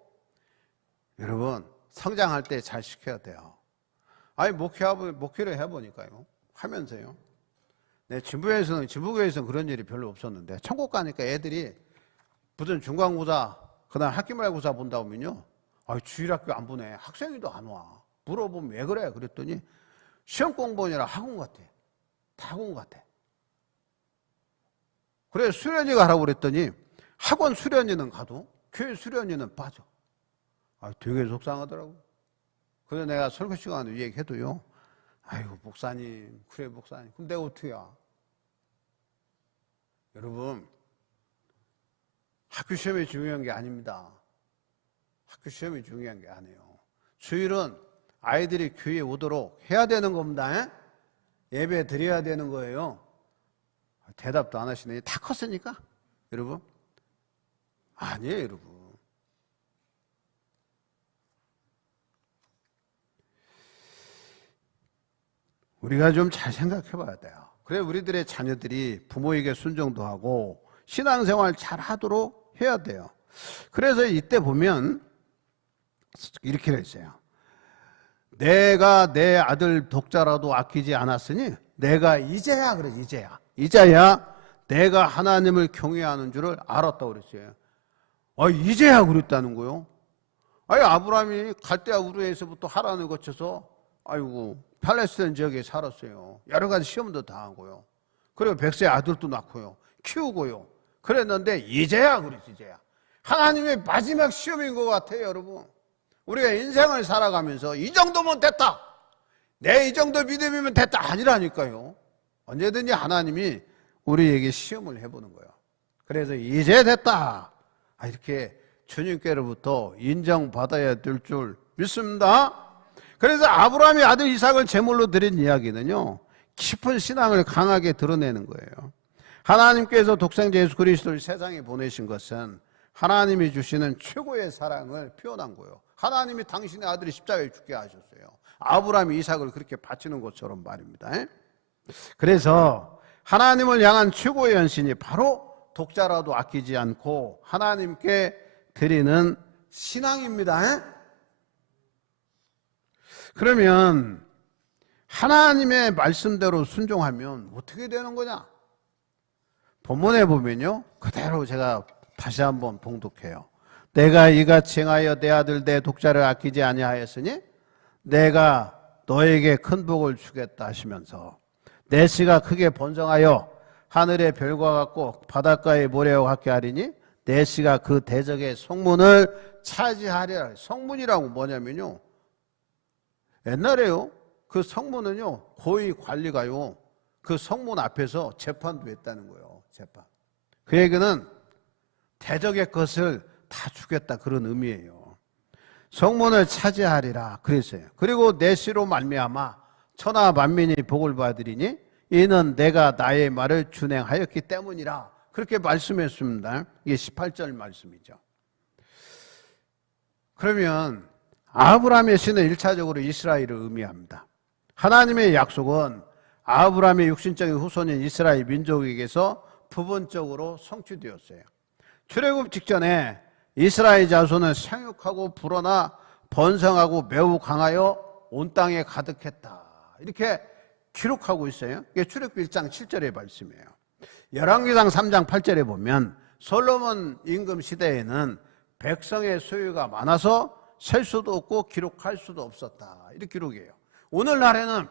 여러분 성장할 때 잘 시켜야 돼요. 목회를 해보니까요 하면서요 내 진부교에서는 그런 일이 별로 없었는데 천국 가니까 애들이 무슨 중간고사 그다음 학기말고사 본다 보면요 주일학교 안 보내, 학생회도 안 와. 물어보면 왜 그래 그랬더니 시험 공부하느라 학원 같아. 다 학원 같아. 그래 수련회 가라고 그랬더니 학원 수련회는 가도 교회 수련회는 빠져. 되게 속상하더라고. 그래서 내가 설교 시간에 얘기해도요 아이고 목사님, 그래 목사님, 그럼 내가 어떻게 해야? 여러분 학교 시험이 중요한 게 아닙니다. 학교 시험이 중요한 게 아니에요. 주일은 아이들이 교회에 오도록 해야 되는 겁니다. 예배 드려야 되는 거예요. 대답도 안 하시네. 다 컸으니까 여러분? 아니에요 여러분. 우리가 좀 잘 생각해 봐야 돼요. 그래 우리들의 자녀들이 부모에게 순종도 하고 신앙생활 잘 하도록 해야 돼요. 그래서 이때 보면 이렇게 했어요. 내가 내 아들 독자라도 아끼지 않았으니 내가 이제야 그래 이제야 내가 하나님을 경외하는 줄을 알았다고 그랬어요. 이제야 그랬다는 거요. 아브라함이 갈대아 우르에서부터 하란을 거쳐서 팔레스타인 지역에 살았어요. 여러 가지 시험도 당하고요. 그리고 100세 아들도 낳고요. 키우고요. 그랬는데 이제야 그랬지 이제야. 하나님의 마지막 시험인 것 같아요 여러분. 우리가 인생을 살아가면서 이 정도면 됐다. 내 이 정도 믿음이면 됐다. 아니라니까요. 언제든지 하나님이 우리에게 시험을 해보는 거예요. 그래서 이제 됐다. 이렇게 주님께로부터 인정받아야 될 줄 믿습니다. 그래서 아브라함이 아들 이삭을 제물로 드린 이야기는요 깊은 신앙을 강하게 드러내는 거예요. 하나님께서 독생자 예수 그리스도를 세상에 보내신 것은 하나님이 주시는 최고의 사랑을 표현한 거예요. 하나님이 당신의 아들이 십자가에 죽게 하셨어요. 아브라함이 이삭을 그렇게 바치는 것처럼 말입니다. 그래서 하나님을 향한 최고의 헌신이 바로 독자라도 아끼지 않고 하나님께 드리는 신앙입니다. 그러면 하나님의 말씀대로 순종하면 어떻게 되는 거냐? 본문에 보면요 그대로 제가 다시 한번 봉독해요. 내가 이같이 행하여 내 아들 내 독자를 아끼지 아니하였으니 내가 너에게 큰 복을 주겠다 하시면서 내 씨가 크게 번성하여 하늘의 별과 같고 바닷가의 모래와 같게 하리니 내 씨가 그 대적의 성문을 차지하리라. 성문이라고 뭐냐면요 옛날에요 그 성문은요 고위 관리가요 그 성문 앞에서 재판도 했다는 거예요. 재판. 그 얘기는 대적의 것을 다 주겠다 그런 의미예요. 성문을 차지하리라 그랬어요. 그리고 내 씨로 말미암아 천하 만민이 복을 받으리니 이는 내가 나의 말을 준행하였기 때문이라 그렇게 말씀했습니다. 이게 18절 말씀이죠. 그러면 아브라함의 씨는 1차적으로 이스라엘을 의미합니다. 하나님의 약속은 아브라함의 육신적인 후손인 이스라엘 민족에게서 부분적으로 성취되었어요. 출애굽 직전에 이스라엘 자손은 생육하고 불어나 번성하고 매우 강하여 온 땅에 가득했다. 이렇게 기록하고 있어요. 이게 출애굽 1장 7절의 말씀이에요. 열왕기상 3장 8절에 보면 솔로몬 임금 시대에는 백성의 소유가 많아서 셀 수도 없고 기록할 수도 없었다. 이렇게 기록이에요. 오늘날에는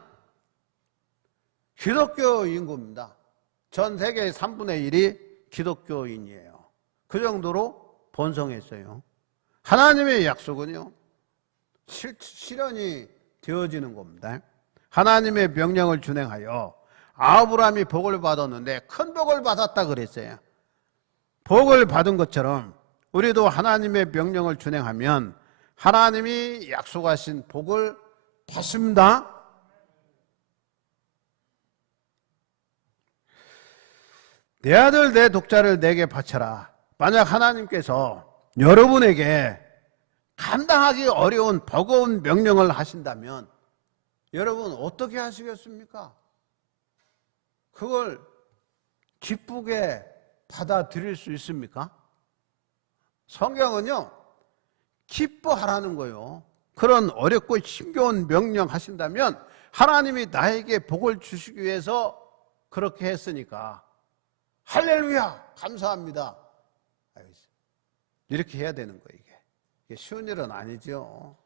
기독교 인구입니다. 전 세계의 3분의 1이 기독교인이에요. 그 정도로 번성했어요. 하나님의 약속은요, 실현이 되어지는 겁니다. 하나님의 명령을 준행하여 아브라함이 복을 받았는데 큰 복을 받았다 그랬어요. 복을 받은 것처럼 우리도 하나님의 명령을 준행하면 하나님이 약속하신 복을 받습니다. 내 아들 내 독자를 내게 바쳐라. 만약 하나님께서 여러분에게 감당하기 어려운 버거운 명령을 하신다면 여러분 어떻게 하시겠습니까? 그걸 기쁘게 받아들일 수 있습니까? 성경은요, 기뻐하라는 거예요. 그런 어렵고 힘겨운 명령 하신다면 하나님이 나에게 복을 주시기 위해서 그렇게 했으니까 할렐루야 감사합니다. 이렇게 해야 되는 거예요. 이게 쉬운 일은 아니죠.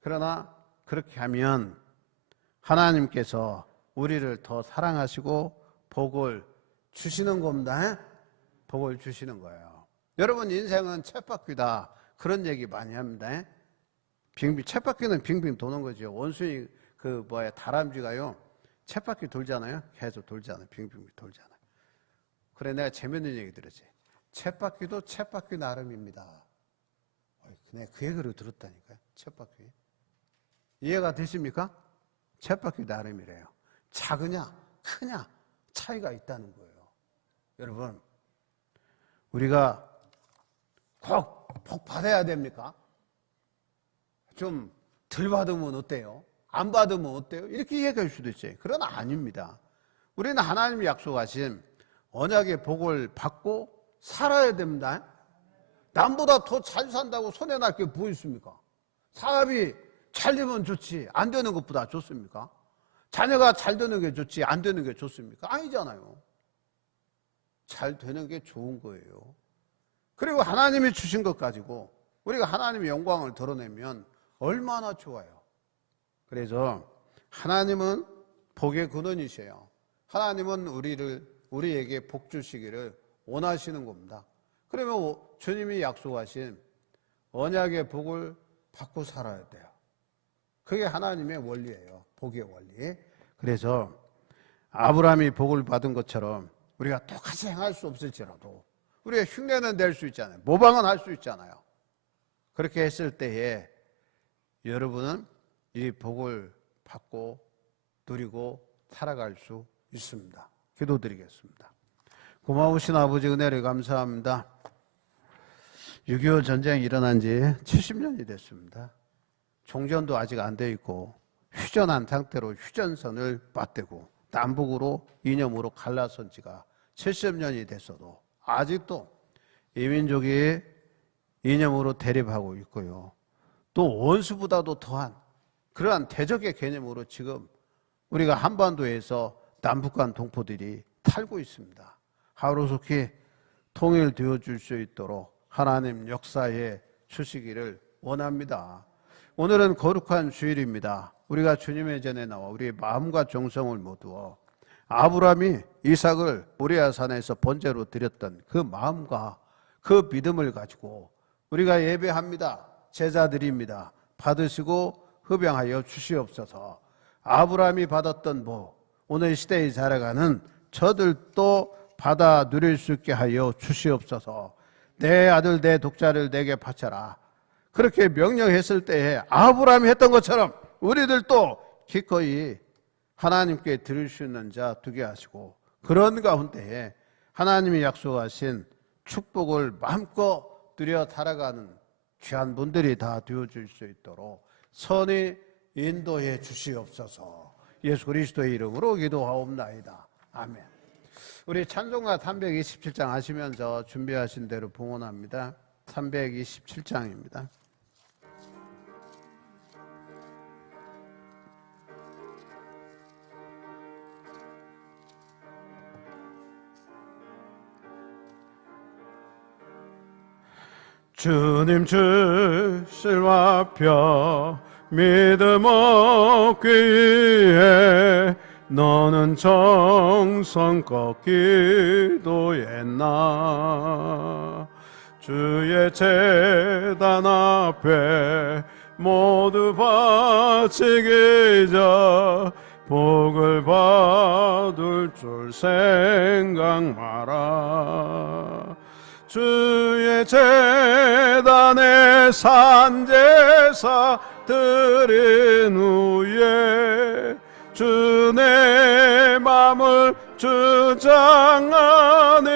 그러나 그렇게 하면 하나님께서 우리를 더 사랑하시고 복을 주시는 겁니다. 복을 주시는 거예요. 여러분 인생은 쳇바퀴다 그런 얘기 많이 합니다. 쳇바퀴는 빙빙 도는 거죠. 원숭이 다람쥐가요 쳇바퀴 돌잖아요. 계속 돌잖아요. 빙빙 돌잖아요. 그래 내가 재밌는 얘기 들었지. 쳇바퀴도 쳇바퀴 나름입니다. 내가 그 얘기를 들었다니까요. 쳇바퀴. 이해가 되십니까? 쳇바퀴 나름이래요. 작으냐 크냐 차이가 있다는 거예요. 여러분 우리가 꼭 복 받아야 됩니까? 좀 덜 받으면 어때요? 안 받으면 어때요? 이렇게 얘기할 수도 있어요. 그러나 아닙니다. 우리는 하나님이 약속하신 언약의 복을 받고 살아야 됩니다. 남보다 더 잘 산다고 손해날 게 뭐 있습니까? 사업이 잘 되면 좋지 안 되는 것보다 좋습니까? 자녀가 잘 되는 게 좋지 안 되는 게 좋습니까? 아니잖아요. 잘 되는 게 좋은 거예요. 그리고 하나님이 주신 것 가지고 우리가 하나님의 영광을 드러내면 얼마나 좋아요. 그래서 하나님은 복의 근원이세요. 하나님은 우리에게 복 주시기를 원하시는 겁니다. 그러면 주님이 약속하신 언약의 복을 받고 살아야 돼요. 그게 하나님의 원리예요. 복의 원리. 그래서 아브라함이 복을 받은 것처럼 우리가 똑같이 행할 수 없을지라도 우리가 흉내는 낼 수 있잖아요. 모방은 할 수 있잖아요. 그렇게 했을 때에 여러분은 이 복을 받고 누리고 살아갈 수 있습니다. 기도드리겠습니다. 고마우신 아버지 은혜를 감사합니다. 6.25 전쟁이 일어난 지 70년이 됐습니다. 종전도 아직 안 돼 있고 휴전한 상태로 휴전선을 맞대고 남북으로 이념으로 갈라선 지가 70년이 됐어도 아직도 이민족이 이념으로 대립하고 있고요. 또 원수보다도 더한 그러한 대적의 개념으로 지금 우리가 한반도에서 남북 간 동포들이 살고 있습니다. 하루속히 통일되어 줄 수 있도록 하나님 역사에 주시기를 원합니다. 오늘은 거룩한 주일입니다. 우리가 주님의 전에 나와 우리의 마음과 정성을 모두어 아브라함이 이삭을 모리아 산에서 번제로 드렸던 그 마음과 그 믿음을 가지고 우리가 예배합니다. 제자드립니다. 받으시고 흡양하여 주시옵소서. 아브라함이 받았던 복 오늘 시대에 살아가는 저들도 받아 누릴 수 있게 하여 주시옵소서. 내 아들 내 독자를 내게 바쳐라. 그렇게 명령했을 때에 아브라함이 했던 것처럼 우리들도 기꺼이 하나님께 드릴 수 있는 자 되게 하시고 그런 가운데에 하나님이 약속하신 축복을 마음껏 누려 살아가는 귀한 분들이 다 되어줄 수 있도록 선히 인도해 주시옵소서. 예수 그리스도의 이름으로 기도하옵나이다. 아멘. 우리 찬송가 327장 하시면서 준비하신 대로 봉헌합니다. 327장입니다. 주님 주실 와표 믿음 얻기 위해 너는 정성껏 기도했나. 주의 제단 앞에 모두 바치기자 복을 받을 줄 생각 마라. 주의 제단에 산제사 드린 후에 주 내 맘을 주장하네.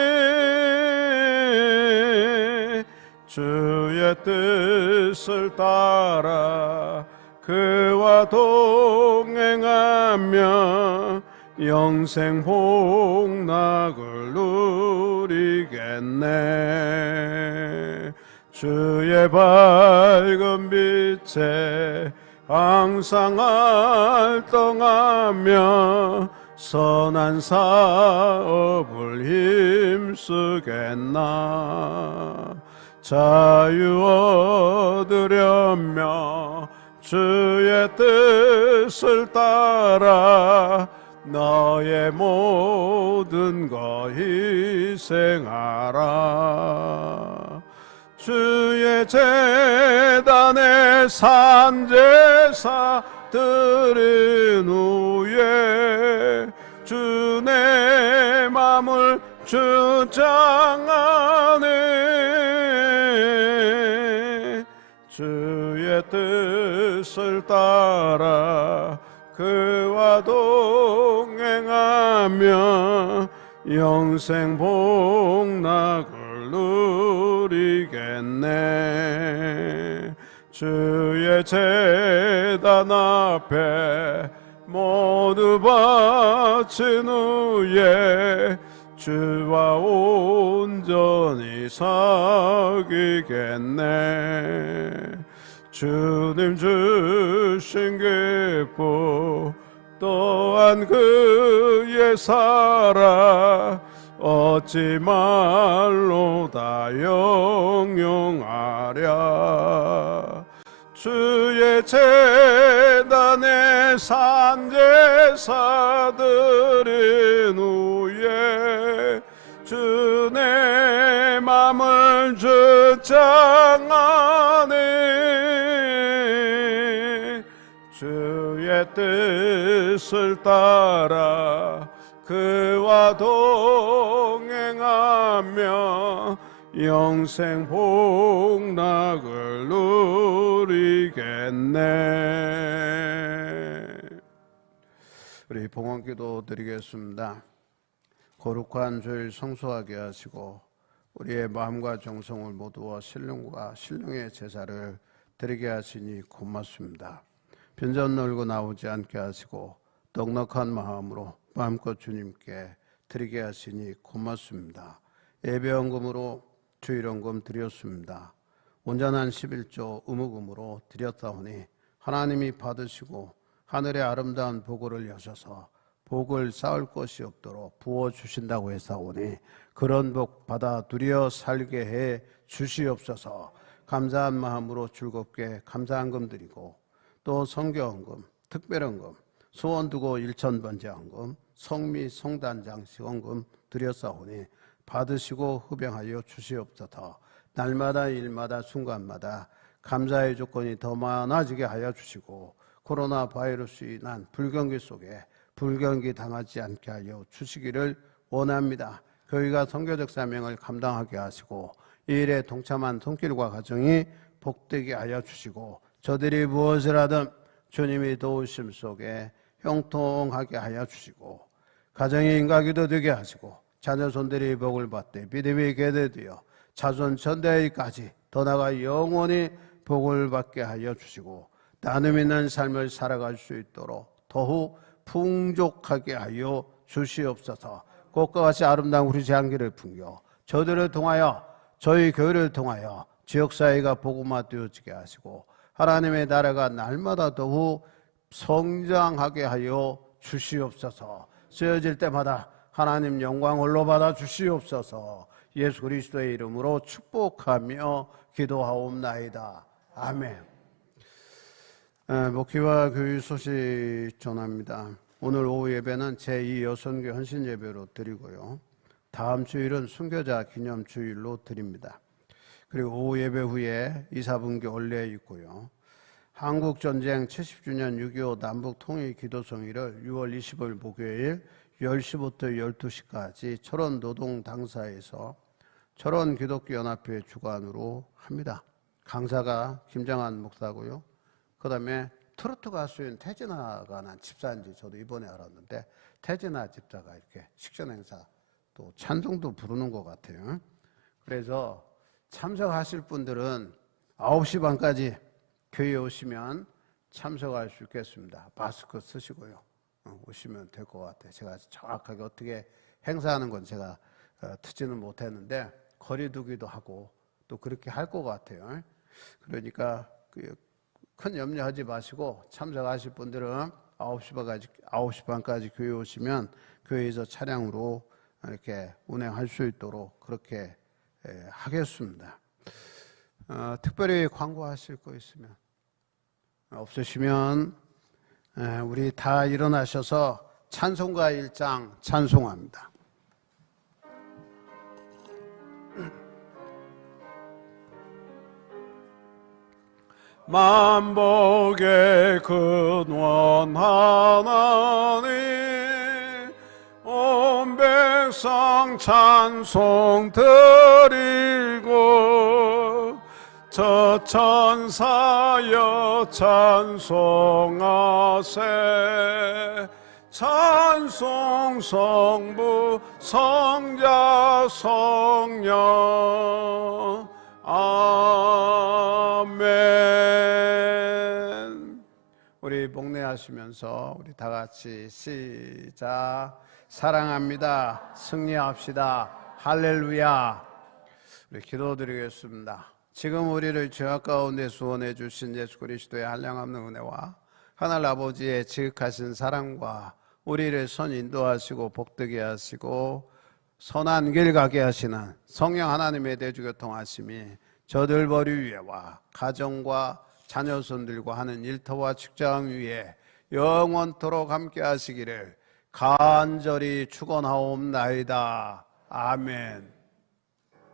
주의 뜻을 따라 그와 동행하며 영생 복락을 누리겠네. 주의 밝은 빛에 항상 활동하며 선한 사업을 힘쓰겠나. 자유 얻으려며 주의 뜻을 따라 너의 모든 것 희생하라. 주의 제단에 산제사 드린 후에 주 내 맘을 주장하네. 주의 뜻을 따라 그와 동행하며 영생 복락을 누리겠네. 주의 제단 앞에 모두 바친 후에 주와 온전히 사귀겠네. 주님 주신 기쁨 또한 그의 사랑 어찌 말로 다 영영하랴. 주의 제단에 산제사 드린 후에 주 내 맘을 주장하네. 주의 뜻을 따라 그와 동행하며 영생 복락을 누리겠네. 우리 봉헌기도 드리겠습니다. 거룩한 주일 성수하게 하시고 우리의 마음과 정성을 모두와 신령과 신령의 제사를 드리게 하시니 고맙습니다. 빈전 놀고 나오지 않게 하시고 넉넉한 마음으로 마음껏 주님께 드리게 하시니 고맙습니다. 예배헌금으로 주일헌금 드렸습니다. 온전한 11조 의무금으로 드렸다오니 하나님이 받으시고 하늘의 아름다운 보고를 여셔서 복을 쌓을 것이 없도록 부어주신다고 했사오니 그런 복 받아 누려 살게 해 주시옵소서. 감사한 마음으로 즐겁게 감사헌금 드리고 또 성교헌금, 특별헌금, 소원 두고 1,000번째 헌금, 성미 성단장식 헌금 드렸사오니 받으시고 흡양하여 주시옵소서. 날마다 일마다 순간마다 감사의 조건이 더 많아지게 하여 주시고 코로나 바이러스 인한 불경기 속에 불경기 당하지 않게 하여 주시기를 원합니다. 교회가 선교적 사명을 감당하게 하시고 이 일에 동참한 손길과 가정이 복되게 하여 주시고 저들이 무엇을 하든 주님이 도우심 속에 형통하게 하여 주시고 가정이 인가기도 되게 하시고 자녀손들이 복을 받되 믿음이 계대되어 자손 전대까지 더 나아가 영원히 복을 받게 하여 주시고 나눔 있는 삶을 살아갈 수 있도록 더욱 풍족하게 하여 주시옵소서. 꽃과 같이 아름다운 우리 재앙기를 풍겨 저들을 통하여 저희 교회를 통하여 지역사회가 복음화되어지게 하시고 하나님의 나라가 날마다 더욱 성장하게 하여 주시옵소서. 쓰여질 때마다 하나님 영광 홀로 받아 주시옵소서. 예수 그리스도의 이름으로 축복하며 기도하옵나이다. 아멘. 목회와 교육 소식 전합니다. 오늘 오후 예배는 제2 여선교 헌신 예배로 드리고요. 다음 주일은 순교자 기념 주일로 드립니다. 그리고 오후 예배 후에 이사분교 원래 있고요. 한국전쟁 70주년 6.25 남북 통일 기도성일을 6월 25일 목요일 10시부터 12시까지 철원 노동당사에서 철원 기독교연합회 주관으로 합니다. 강사가 김정한 목사고요. 그 다음에 트로트 가수인 태진아가 난 집사인지 저도 이번에 알았는데, 태진아 집사가 이렇게 식전 행사 또 찬송도 부르는 것 같아요. 그래서 참석하실 분들은 9시 반까지 교회에 오시면 참석할 수 있겠습니다. 마스크 쓰시고요. 오시면 될 것 같아요. 제가 정확하게 어떻게 행사하는 건 제가 듣지는 못했는데 거리 두기도 하고 또 그렇게 할 것 같아요. 그러니까 큰 염려하지 마시고 참석하실 분들은 9시 반까지 교회 오시면 교회에서 차량으로 이렇게 운행할 수 있도록 그렇게 하겠습니다. 특별히 광고하실 거 있으면, 없으시면 우리 다 일어나셔서 찬송가 1장 찬송합니다. 만복의 근원 하나님, 온 백성 찬송 드리고 저 천사여 찬송하세. 찬송 성부 성자 성령 아멘. 우리 목례하시면서 우리 다 같이 시작. 사랑합니다. 승리합시다. 할렐루야. 우리 기도드리겠습니다. 지금 우리를 죄악 가운데 구원해 주신 예수 그리스도의 한량없는 은혜와 하늘 아버지의 지극하신 사랑과 우리를 선 인도하시고 복되게 하시고 선한 길 가게 하시는 성령 하나님의 대주교통하심이 저들 머리 위에와 가정과 자녀손들과 하는 일터와 직장 위에 영원토록 함께 하시기를 간절히 축원하옵나이다. 아멘.